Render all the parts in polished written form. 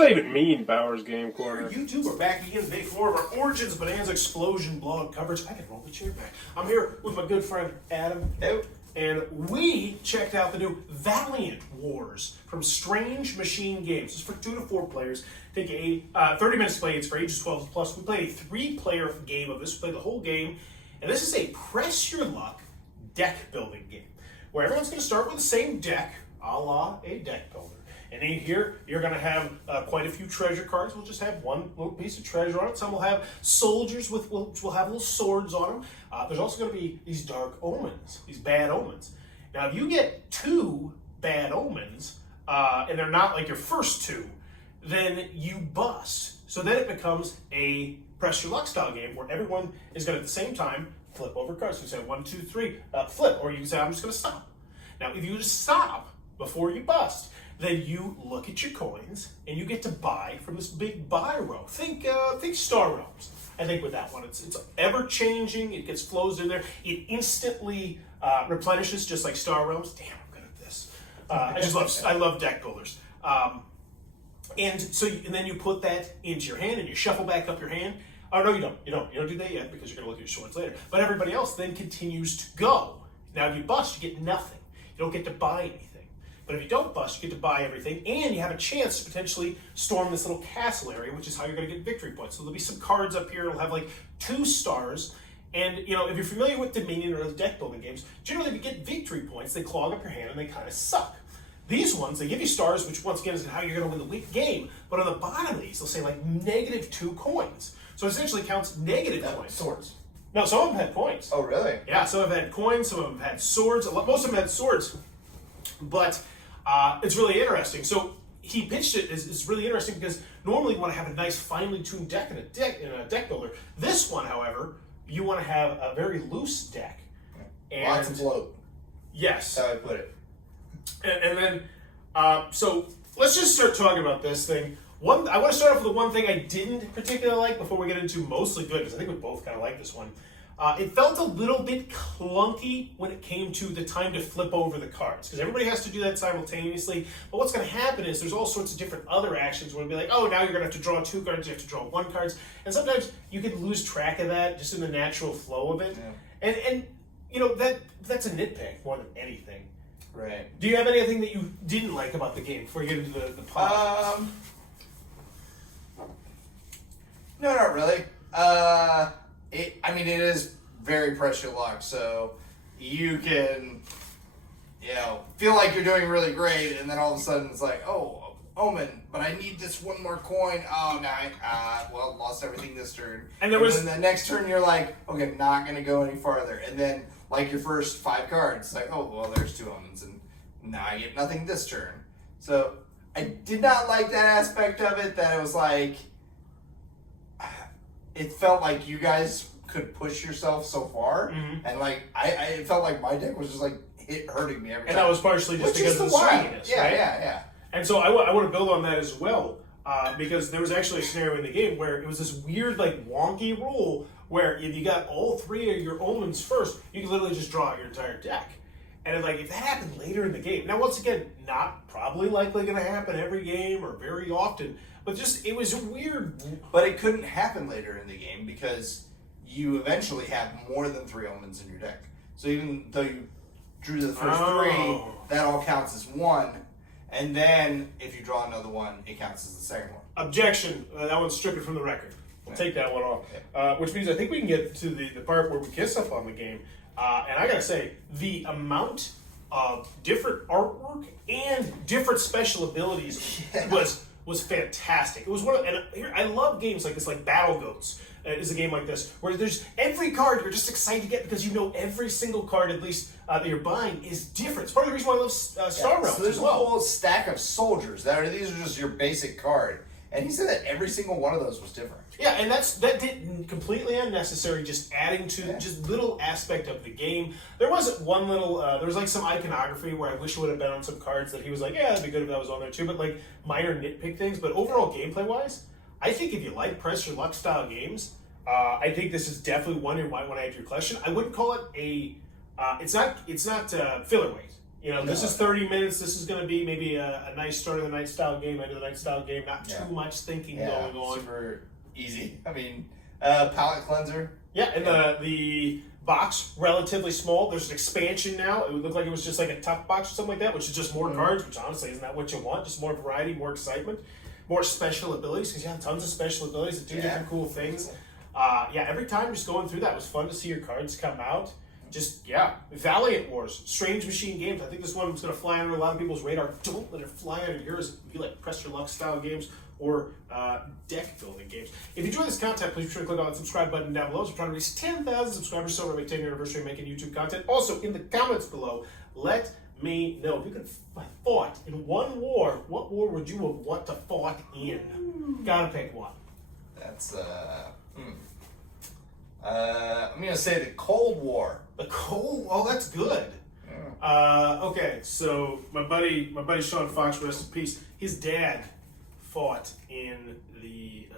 that even mean, Bowers Game Corner? You two are back again today for more of our Origins Bonanza Explosion blog coverage. I can roll the chair back. I'm here with my good friend Adam. Hey. And we checked out the new Valiant Wars from Strange Machine Games. It's for 2 to 4 players. Take a 30 minutes to play. It's for ages 12 plus. We played a 3-player game of this. We played the whole game. And this is a press your luck deck building game where everyone's going to start with the same deck, a la a deck builder. And in here, you're going to have quite a few treasure cards. We'll just have one little piece of treasure on it. Some will have soldiers which will have little swords on them. There's also going to be these Dark Omens, these bad omens. Now, if you get 2 bad omens, and they're not like your first 2, then you bust. So then it becomes a press your luck style game where everyone is going to at the same time flip over cards. So you say 1, 2, 3, flip, or you can say I'm just going to stop. Now, if you just stop before you bust, then you look at your coins and you get to buy from this big buy row. Think Star Realms. I think with that one, it's ever changing. It gets flows in there. It instantly replenishes just like Star Realms. Damn, I'm good at this. I love deck builders. And then you put that into your hand and you shuffle back up your hand. Oh no, you don't. You don't do that yet because you're gonna look at your swords later. But everybody else then continues to go. Now if you bust, you get nothing. You don't get to buy anything. But if you don't bust, you get to buy everything, and you have a chance to potentially storm this little castle area, which is how you're going to get victory points. So there'll be some cards up here. It'll have like 2 stars. And, if you're familiar with Dominion or other deck building games, generally if you get victory points, they clog up your hand and they kind of suck. These ones, they give you stars, which once again is how you're going to win the game. But on the bottom of these, they'll say like -2 coins. So it essentially counts negative coins. Swords. No, some of them had coins. Oh, really? Yeah, some of them had coins, some of them had swords. Most of them had swords. But it's really interesting. So he pitched it as really interesting because normally you want to have a nice, finely tuned deck in a deck builder. This one, however, you want to have a very loose deck. And lots of bloat. Yes. That's how I put it. And then, so let's just start talking about this thing. I want to start off with the one thing I didn't particularly like before we get into mostly good, because I think we both kind of like this one. It felt a little bit clunky when it came to the time to flip over the cards, because everybody has to do that simultaneously. But what's going to happen is there's all sorts of different other actions where it'll be like, oh, now you're going to have to draw 2 cards, you have to draw 1 card. And sometimes you can lose track of that just in the natural flow of it. Yeah. And that's a nitpick more than anything. Right. Do you have anything that you didn't like about the game before you get into the positives? No, not really. It is very press your luck, so you can, feel like you're doing really great, and then all of a sudden it's like, oh, Omen, but I need this 1 more coin. Oh, no, lost everything this turn. And then the next turn you're like, okay, not going to go any farther. And then, like, your first 5 cards, like, oh, well, there's 2 Omens, and now I get nothing this turn. So I did not like that aspect of it, that it was like, it felt like you guys could push yourself so far, and like I felt like my deck was just like hurting me every time. And that was partially just because of the swinginess, right? Yeah. And so I want to build on that as well, because there was actually a scenario in the game where it was this weird, like, wonky rule where if you got all 3 of your omens first, you can literally just draw out your entire deck. And if that happened later in the game, now once again, not probably likely going to happen every game or very often, but just it was weird. But it couldn't happen later in the game because you eventually have more than 3 omens in your deck. So even though you drew the first 3, that all counts as 1. And then if you draw another one, it counts as the second one. Objection. That one's stricken from the record. We'll take that one off. Which means I think we can get to the part where we kiss up on the game. And I gotta say, the amount of different artwork and different special abilities was fantastic. It was I love games like this, like Battle Goats is a game like this, where there's every card you're just excited to get because you know every single card, at least that you're buying, is different. It's part of the reason why I love Star Realms. So there's as well. a whole stack of soldiers these are just your basic card. And he said that every single one of those was different. Yeah, and that did completely unnecessary, just adding to just little aspect of the game. There wasn't one little, there was like some iconography where I wish it would have been on some cards that he was like, yeah, that'd be good if that was on there too, but like minor nitpick things. But overall gameplay-wise, I think if you like press your luck style games, I think this is definitely one you might want to add to your collection. I wouldn't call it it's not filler weight. You know, this is 30 minutes. This is going to be maybe a nice start of the night style game, end of the night style game. Not too much thinking going on. Super easy. I mean, palette cleanser. Yeah, and the box, relatively small. There's an expansion now. It would look like it was just like a tough box or something like that, which is just more cards, which honestly isn't that what you want. Just more variety, more excitement, more special abilities, because you have tons of special abilities that do different cool things. Every time just going through that was fun to see your cards come out. Just, Valiant Wars, Strange Machine Games. I think this one's going to fly under a lot of people's radar. Don't let it fly under yours if you like Press Your Luck style games or deck building games. If you enjoy this content, please be sure to click on that subscribe button down below. We're trying to reach 10,000 subscribers, so we're my 10th anniversary of making YouTube content. Also, in the comments below, let me know if you could have fought in one war, what war would you have want to fought in? Gotta pick one. That's I'm gonna say the Cold War. The Cold. Oh, that's good. Okay, so my buddy Sean Fox, rest in peace. His dad fought in the.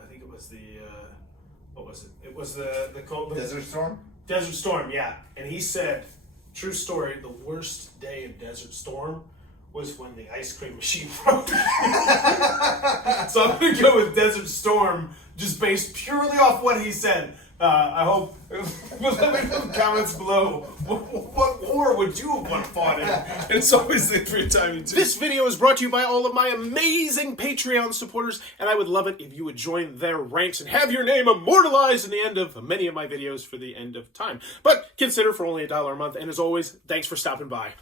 I think it was the. What was it? It was the cold. Desert Storm. Desert Storm, yeah. And he said, true story. The worst day of Desert Storm was when the ice cream machine broke. So I'm gonna go with Desert Storm, just based purely off what he said. I hope. Let me know in the comments below. What war would you have want to fought in? And it's always the free time you do. This video is brought to you by all of my amazing Patreon supporters, and I would love it if you would join their ranks and have your name immortalized in the end of many of my videos for the end of time. But consider for only $1 a month, and as always, thanks for stopping by.